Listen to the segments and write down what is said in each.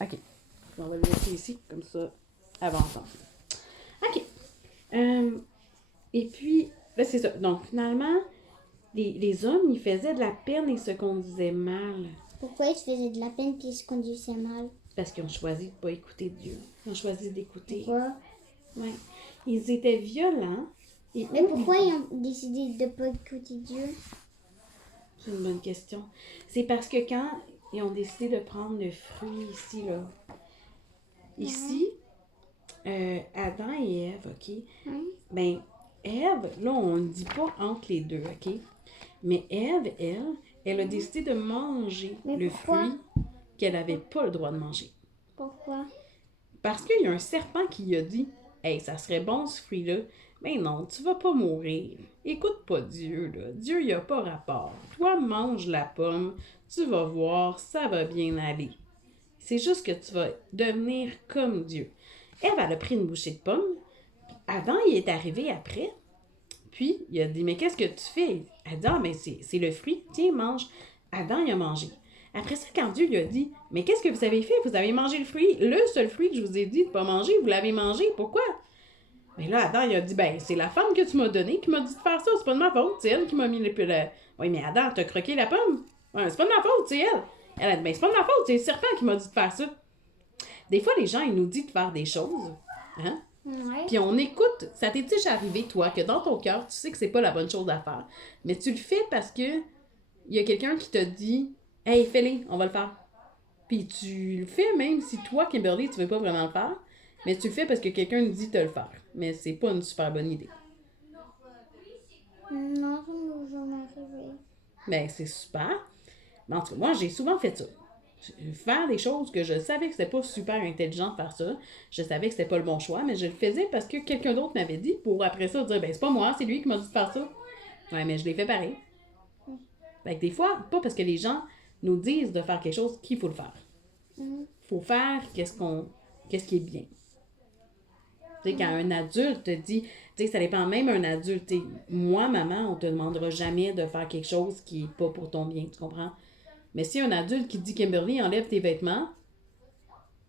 OK. On va le laisser ici, comme ça, avant ensemble. OK. Et puis, là, c'est ça. Donc, finalement, les hommes, ils faisaient de la peine et se conduisaient mal. Pourquoi ils se faisaient de la peine puis ils se conduisaient mal? Parce qu'ils ont choisi de ne pas écouter Dieu. Ils ont choisi d'écouter. Pourquoi? Ouais. Ils étaient violents. Mais pourquoi ils ont décidé de ne pas écouter Dieu? C'est une bonne question. C'est parce que quand ils ont décidé de prendre le fruit ici, là. Ici, Adam et Ève, OK? Ben, Ève, là, on ne dit pas entre les deux, OK? Mais Ève, elle a décidé de manger le fruit qu'elle n'avait pas le droit de manger. Pourquoi? Parce qu'il y a un serpent qui lui a dit « Hey, ça serait bon ce fruit-là. » Mais non, tu vas pas mourir. Écoute pas Dieu, là. Dieu, il a pas rapport. Toi, mange la pomme. Tu vas voir, ça va bien aller. C'est juste que tu vas devenir comme Dieu. Ève, elle a pris une bouchée de pomme. Adam, il est arrivé après. Puis, il a dit, mais qu'est-ce que tu fais? Elle dit, ah, mais c'est le fruit. Tiens, mange. Adam, il a mangé. Après ça, quand Dieu lui a dit, mais qu'est-ce que vous avez fait? Vous avez mangé le fruit. Le seul fruit que je vous ai dit de ne pas manger, vous l'avez mangé. Pourquoi? Mais là, Adam, il a dit, ben, c'est la femme que tu m'as donnée qui m'a dit de faire ça. C'est pas de ma faute. C'est elle qui m'a mis le... Oui, mais Adam, t'as croqué la pomme. Ouais, c'est pas de ma faute, c'est elle. Elle a dit, ben, c'est pas de ma faute. C'est le serpent qui m'a dit de faire ça. Des fois, les gens, ils nous disent de faire des choses. Hein? Ouais. Puis on écoute. Ça t'est déjà arrivé, toi, que dans ton cœur, tu sais que c'est pas la bonne chose à faire. Mais tu le fais parce que il y a quelqu'un qui te dit « Hey, fais-le, on va le faire. » Puis tu le fais même si toi, Kimberly, tu veux pas vraiment le faire. Mais tu le fais parce que quelqu'un te dit de le faire. Mais c'est pas une super bonne idée. Non, ça ne m'est jamais arrivé. Ben, c'est super. Mais en tout cas, moi, j'ai souvent fait ça. Faire des choses que je savais que c'était pas super intelligent de faire ça. Je savais que c'était pas le bon choix, mais je le faisais parce que quelqu'un d'autre m'avait dit pour après ça dire, ben, c'est pas moi, c'est lui qui m'a dit de faire ça. Ouais, mais je l'ai fait pareil. Fait que des fois, pas parce que les gens nous disent de faire quelque chose qu'il faut le faire. Faut faire qu'est-ce qui est bien. Tu sais, quand un adulte te dit, tu sais, ça dépend même un adulte. T'sais, moi, maman, on te demandera jamais de faire quelque chose qui est pas pour ton bien, tu comprends? Mais si un adulte qui dit, Kimberly, enlève tes vêtements,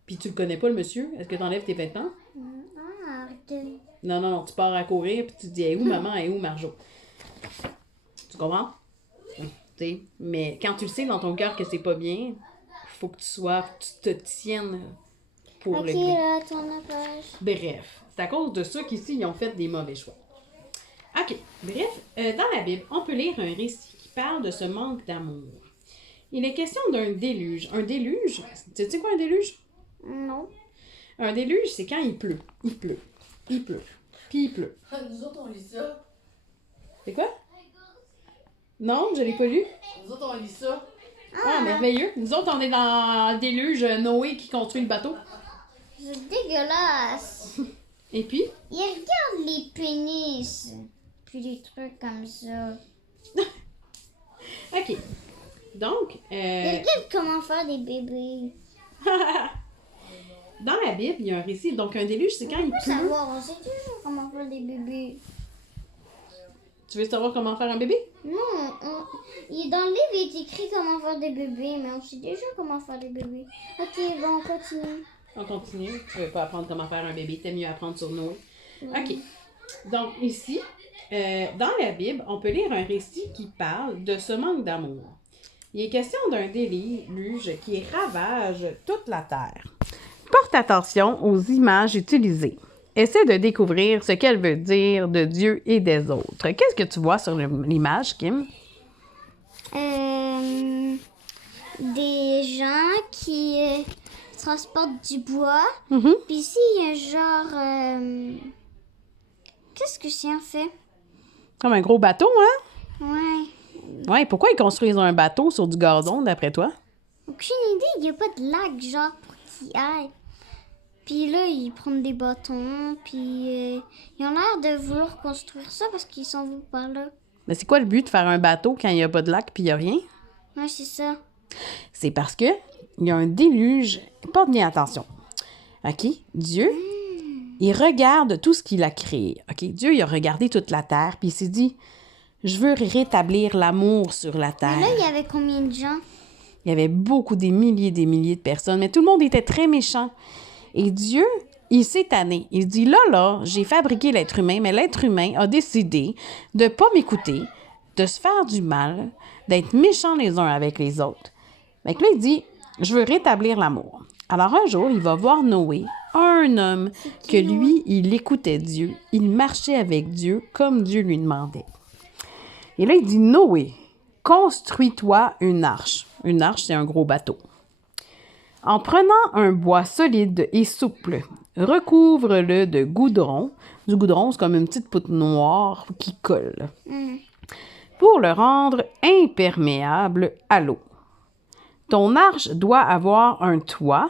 puis tu le connais pas, le monsieur, est-ce que tu enlèves tes vêtements? Ah, arrête. Non, tu pars à courir, puis tu te dis, elle est où maman, elle est où Marjo? Tu comprends? T'sais, mais quand tu le sais dans ton cœur que c'est pas bien, il faut que tu te tiennes pour le Ok, bien. là, ton page. Bref, c'est à cause de ça qu'ici, ils ont fait des mauvais choix. OK, bref, dans la Bible, on peut lire un récit qui parle de ce manque d'amour. Il est question d'un déluge. Un déluge, tu sais quoi un déluge? Non. Un déluge, c'est quand il pleut. Il pleut. Il pleut. Puis il pleut. Nous autres, on lit ça. C'est quoi? Non, je l'ai pas lu. Nous autres, on lit ça. Ah, merveilleux. Nous autres, on est dans le déluge Noé qui construit le bateau. C'est dégueulasse. Et puis? Il regarde les pénis. Puis des trucs comme ça. OK. Donc, Il regarde comment faire des bébés. dans la Bible, il y a un récit. Donc, un déluge, c'est quand il On peut pleut. savoir, on sait toujours comment faire des bébés. Tu veux savoir comment faire un bébé? Non, dans le livre, il est écrit comment faire des bébés, mais on sait déjà comment faire des bébés. Ok, bon, on continue. On continue. Tu veux pas apprendre comment faire un bébé. T'aimes mieux apprendre sur Noé. OK. Donc, ici, dans la Bible, on peut lire un récit qui parle de ce manque d'amour. Il est question d'un déluge qui ravage toute la terre. Porte attention aux images utilisées. Essaie de découvrir ce qu'elle veut dire de Dieu et des autres. Qu'est-ce que tu vois sur l'image, Kim? Des gens qui transportent du bois. Mhm. Puis ici, il y a genre... Qu'est-ce que c'est en fait? Comme un gros bateau, hein? Ouais. Ouais, pourquoi ils construisent un bateau sur du gazon, d'après toi? Aucune idée, il n'y a pas de lac, genre, pour qu'ils aillent. Puis là, ils prennent des bâtons, puis ils ont l'air de vouloir construire ça parce qu'ils s'en vont par là. Mais c'est quoi le but de faire un bateau quand il n'y a pas de lac puis il n'y a rien? Ouais, c'est ça. C'est parce que il y a un déluge. Porte bien attention. OK? Dieu, il regarde tout ce qu'il a créé. OK? Dieu, il a regardé toute la terre puis il s'est dit, je veux rétablir l'amour sur la terre. Mais là, il y avait combien de gens? Il y avait des milliers de personnes, mais tout le monde était très méchant. Et Dieu, il s'est tanné. Il dit, là, j'ai fabriqué l'être humain, mais l'être humain a décidé de ne pas m'écouter, de se faire du mal, d'être méchants les uns avec les autres. Fait que là, il dit, je veux rétablir l'amour. Alors un jour, il va voir Noé, un homme que lui, il écoutait Dieu, il marchait avec Dieu comme Dieu lui demandait. Et là, il dit, Noé, construis-toi une arche. Une arche, c'est un gros bateau. En prenant un bois solide et souple, recouvre-le de goudron. Du goudron, c'est comme une petite poutre noire qui colle. Pour le rendre imperméable à l'eau. Ton arche doit avoir un toit,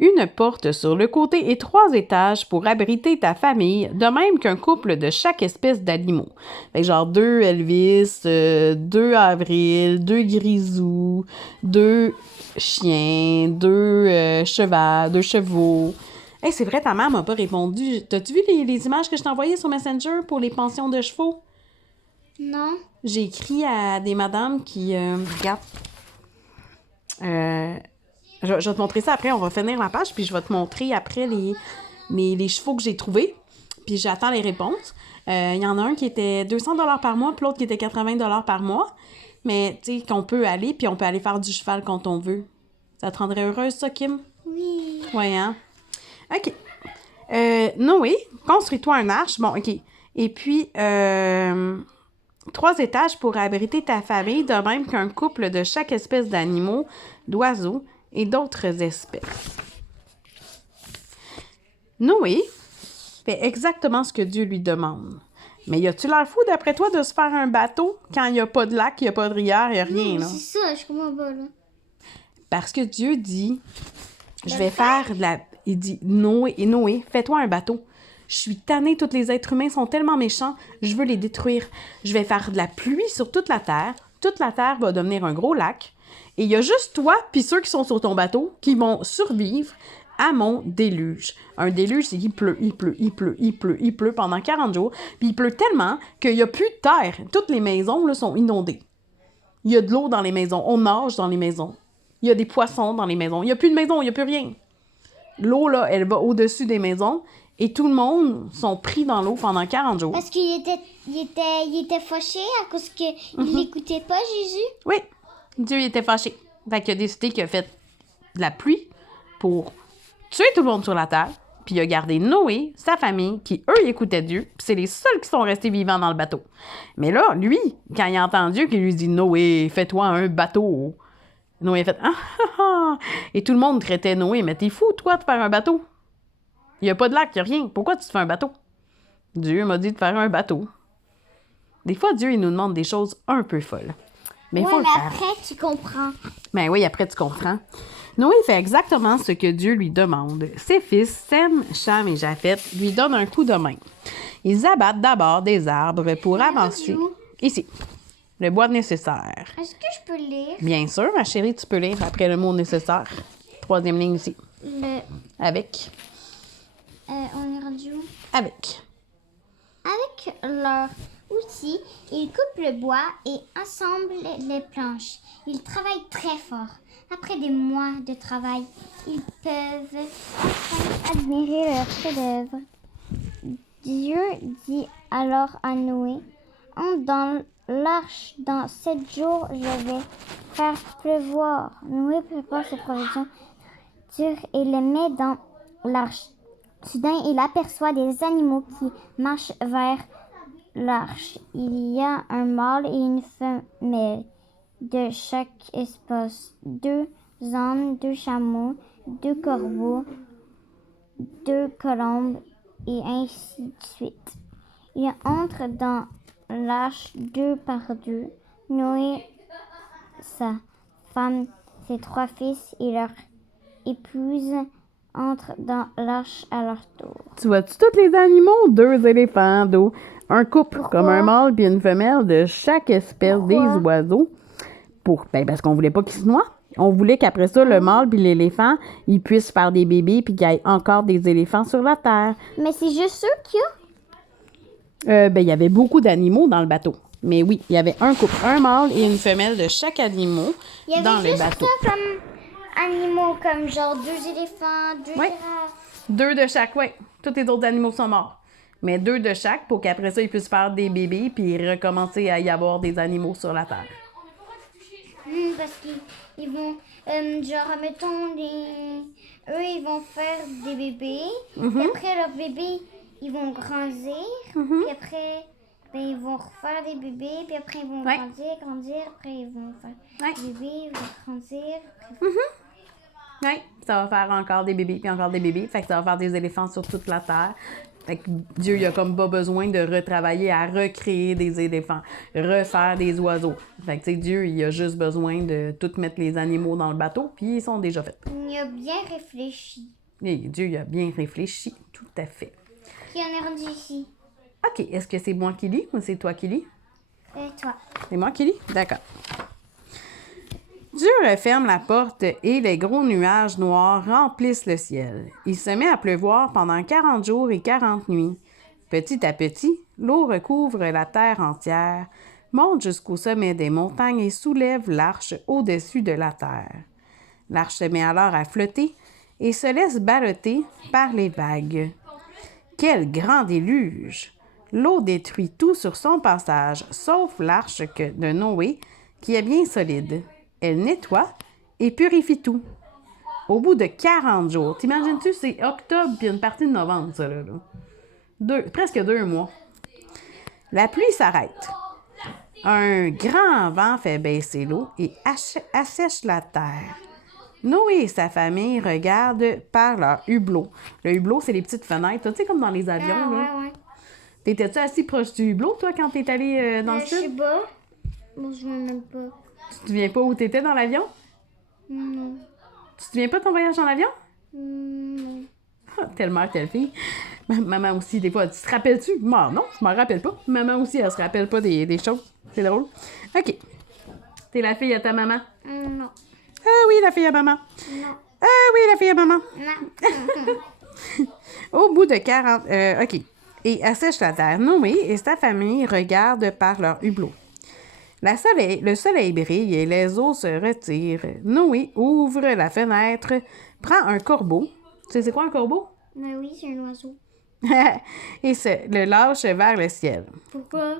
une porte sur le côté et 3 étages pour abriter ta famille, de même qu'un couple de chaque espèce d'animaux. Fait que genre 2 Elvis, 2 Avril, 2 Grisou, 2 chiens, 2 chevaux. Hey, c'est vrai, ta mère m'a pas répondu. T'as-tu vu les images que je t'ai envoyées sur Messenger pour les pensions de chevaux? Non. J'ai écrit à des madames qui... regarde. Je vais te montrer ça après. On va finir la page, puis je vais te montrer après les chevaux que j'ai trouvés. Puis j'attends les réponses. Il y en a un qui était 200$ par mois, puis l'autre qui était 80$ par mois. Mais, tu sais, qu'on peut aller, puis on peut aller faire du cheval quand on veut. Ça te rendrait heureuse, ça, Kim? Oui. Ouais, hein? OK. Noé, construis-toi un arche. Bon, OK. Et puis, 3 étages pour abriter ta famille, de même qu'un couple de chaque espèce d'animaux, d'oiseaux et d'autres espèces. Noé fait exactement ce que Dieu lui demande. Mais y a-tu l'air fou, d'après toi, de se faire un bateau quand il n'y a pas de lac, il n'y a pas de rivière, il n'y a rien, Non, là? c'est ça, je comprends pas, là. Parce que Dieu dit, je vais faire de la... Il dit, Noé, fais-toi un bateau. Je suis tannée, tous les êtres humains sont tellement méchants, je veux les détruire. Je vais faire de la pluie sur toute la terre va devenir un gros lac, et il y a juste toi puis ceux qui sont sur ton bateau qui vont survivre à mon déluge. Un déluge, c'est qu'il pleut pendant 40 jours, puis il pleut tellement qu'il n'y a plus de terre. Toutes les maisons là, sont inondées. Il y a de l'eau dans les maisons, on nage dans les maisons. Il y a des poissons dans les maisons. Il n'y a plus de maison, il n'y a plus rien. L'eau, là, elle va au-dessus des maisons, et tout le monde sont pris dans l'eau pendant 40 jours. Parce qu'il était fâché à cause qu'il n'écoutait pas Jésus. Oui, Dieu il était fâché. Fait qu'il a décidé qu'il a fait de la pluie pour tuer tout le monde sur la terre, puis il a gardé Noé, sa famille, qui, eux, ils écoutaient Dieu, puis c'est les seuls qui sont restés vivants dans le bateau. Mais là, lui, quand il entend Dieu qui lui dit « Noé, fais-toi un bateau », Noé a fait « Ah, ah, ah », et tout le monde traitait Noé « Mais t'es fou, toi, de faire un bateau? Il n'y a pas de lac, il n'y a rien. Pourquoi tu te fais un bateau? » Dieu m'a dit de faire un bateau. Des fois, Dieu, il nous demande des choses un peu folles. Mais il faut le faire. Après, tu comprends. Ben oui, après, tu comprends. Noé fait exactement ce que Dieu lui demande. Ses fils, Sem, Cham et Japheth, lui donnent un coup de main. Ils abattent d'abord des arbres pour avancer. Ici, le bois nécessaire. Est-ce que je peux lire? Bien sûr, ma chérie, tu peux lire après le mot nécessaire. 3e ligne ici. Avec. On est rendu où? Avec. Avec leurs outils, ils coupent le bois et assemblent les planches. Ils travaillent très fort. Après des mois de travail, ils peuvent enfin admirer leur chef-d'œuvre. Dieu dit alors à Noé, entre dans l'arche, dans 7 jours, je vais faire pleuvoir. Noé prépare ses provisions dures et les met dans l'arche. Soudain, il aperçoit des animaux qui marchent vers l'arche. Il y a un mâle et une femelle de chaque espèce. 2 ânes, 2 chameaux, 2 corbeaux, 2 colombes et ainsi de suite. Il entre dans l'arche 2 par 2. Noé, sa femme, ses 3 fils et leur épouse entrent dans l'arche à leur tour. Tu vois-tu tous les animaux? 2 éléphants d'eau, un couple comme un mâle puis une femelle de chaque espèce des oiseaux. Parce qu'on voulait pas qu'ils se noient. On voulait qu'après ça, le mâle puis l'éléphant, ils puissent faire des bébés puis qu'il y ait encore des éléphants sur la terre. Mais c'est juste eux qu'il y a? Il y avait beaucoup d'animaux dans le bateau. Mais oui, il y avait un couple, un mâle et une femelle de chaque animal Il y avait dans le juste bateau. ça comme animaux, comme genre 2 éléphants, 2 Ouais. girafes. 2 de chaque, oui. Tous les autres animaux sont morts. Mais 2 de chaque pour qu'après ça, ils puissent faire des bébés puis recommencer à y avoir des animaux sur la Terre. Parce qu'ils vont, genre, mettons, eux, ils vont faire des bébés. Puis après, leurs bébés, ils vont grandir. Puis après, ben, ils vont refaire des bébés. Puis après, ils vont Ouais. grandir. Après, ils vont faire Ouais. des bébés, ils vont grandir. Oui, ça va faire encore des bébés puis encore des bébés. Fait que ça va faire des éléphants sur toute la Terre. Fait que Dieu, il a comme pas besoin de retravailler à recréer des éléphants, refaire des oiseaux. Fait que, tu sais, Dieu, il a juste besoin de tout mettre les animaux dans le bateau, puis ils sont déjà faits. Il a bien réfléchi. Et Dieu, il a bien réfléchi, tout à fait. Qui en est rendu ici? OK, est-ce que c'est moi qui lis ou c'est toi qui lis? Toi. C'est moi qui lis? D'accord. Dieu referme la porte et les gros nuages noirs remplissent le ciel. Il se met à pleuvoir pendant 40 jours et 40 nuits. Petit à petit, l'eau recouvre la terre entière, monte jusqu'au sommet des montagnes et soulève l'arche au-dessus de la terre. L'arche se met alors à flotter et se laisse balloter par les vagues. Quel grand déluge! L'eau détruit tout sur son passage, sauf l'arche de Noé, qui est bien solide. Elle nettoie et purifie tout. Au bout de 40 jours, t'imagines-tu, c'est octobre puis une partie de novembre, ça, là. Presque 2 mois. La pluie s'arrête. Un grand vent fait baisser l'eau et assèche la terre. Noé et sa famille regardent par leur hublot. Le hublot, c'est les petites fenêtres, tu sais, comme dans les avions, Ah, là. ouais. T'étais-tu assis proche du hublot, toi, quand t'es allé dans le Je sais sud? pas. Bon, je m'en même pas. Tu te souviens pas où t'étais dans l'avion? Non. Tu te souviens pas de ton voyage dans l'avion? Non. Ah, telle mère, telle fille. Maman aussi, des fois, tu te rappelles-tu? Moi, non, je m'en rappelle pas. Maman aussi, elle se rappelle pas des choses. C'est drôle. OK. T'es la fille à ta maman? Non. Ah oui, la fille à maman. Non. Ah oui, la fille à maman. Non. Au bout de 40... OK. Et assèche la terre. Noé et sa famille regardent par leur hublot. Le soleil brille et les eaux se retirent. Noé ouvre la fenêtre, prend un corbeau. Tu sais c'est quoi un corbeau? Mais oui, c'est un oiseau. Et le lâche vers le ciel. Pourquoi?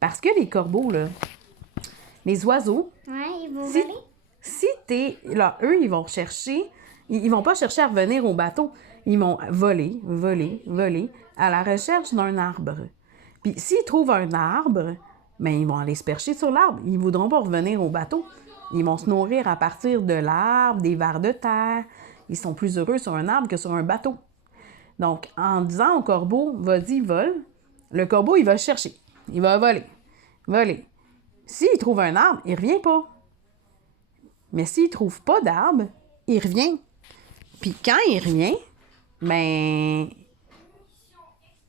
Parce que les corbeaux, là, les oiseaux, Ouais, ils vont si, voler. si t'es... Là, eux, ils vont chercher... Ils vont pas chercher à revenir au bateau. Ils vont voler à la recherche d'un arbre. Puis s'ils trouvent un arbre, ben ils vont aller se percher sur l'arbre. Ils voudront pas revenir au bateau. Ils vont se nourrir à partir de l'arbre, des vers de terre. Ils sont plus heureux sur un arbre que sur un bateau. Donc, en disant au corbeau, vas-y, vole, le corbeau, il va chercher. Il va voler. S'il trouve un arbre, il revient pas. Mais s'il trouve pas d'arbre, il revient. Puis quand il revient, ben,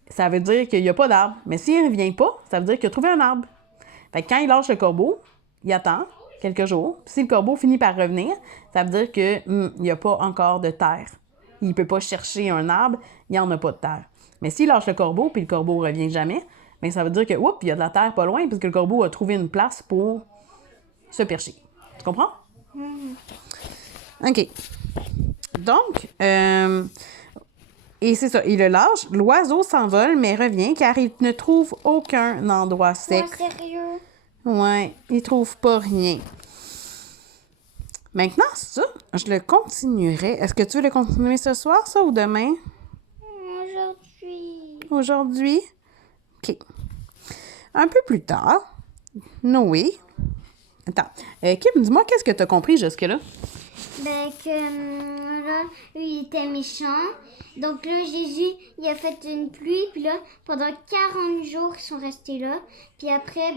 ça veut dire qu'il n'y a pas d'arbre. Mais s'il ne revient pas, ça veut dire qu'il a trouvé un arbre. Fait que quand il lâche le corbeau, il attend quelques jours. Puis si le corbeau finit par revenir, ça veut dire qu'il n'y a pas encore de terre. Il ne peut pas chercher un arbre, il n'y en a pas de terre. Mais s'il lâche le corbeau, puis le corbeau ne revient jamais, bien, ça veut dire que, oups, il y a de la terre pas loin, parce que le corbeau a trouvé une place pour se percher. Tu comprends? OK. Donc, et c'est ça, il le lâche. L'oiseau s'envole, mais revient car il ne trouve aucun endroit sec. Ouais, sérieux? Ouais, il trouve pas rien. Maintenant, ça, je le continuerai. Est-ce que tu veux le continuer ce soir, ça, ou demain? Aujourd'hui. Aujourd'hui? OK. Un peu plus tard, Noé... Attends, Kim, dis-moi, qu'est-ce que tu as compris jusque-là? Ben que là, lui, il était méchant. Donc là, Jésus, il a fait une pluie. Puis là, pendant 40 jours, ils sont restés là. Puis après,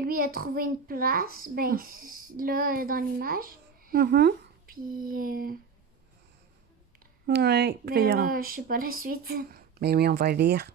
lui, il a trouvé une place. Ben, là, dans l'image. Mhm. Puis, Oui, ben là, je sais pas la suite. Mais oui, on va lire.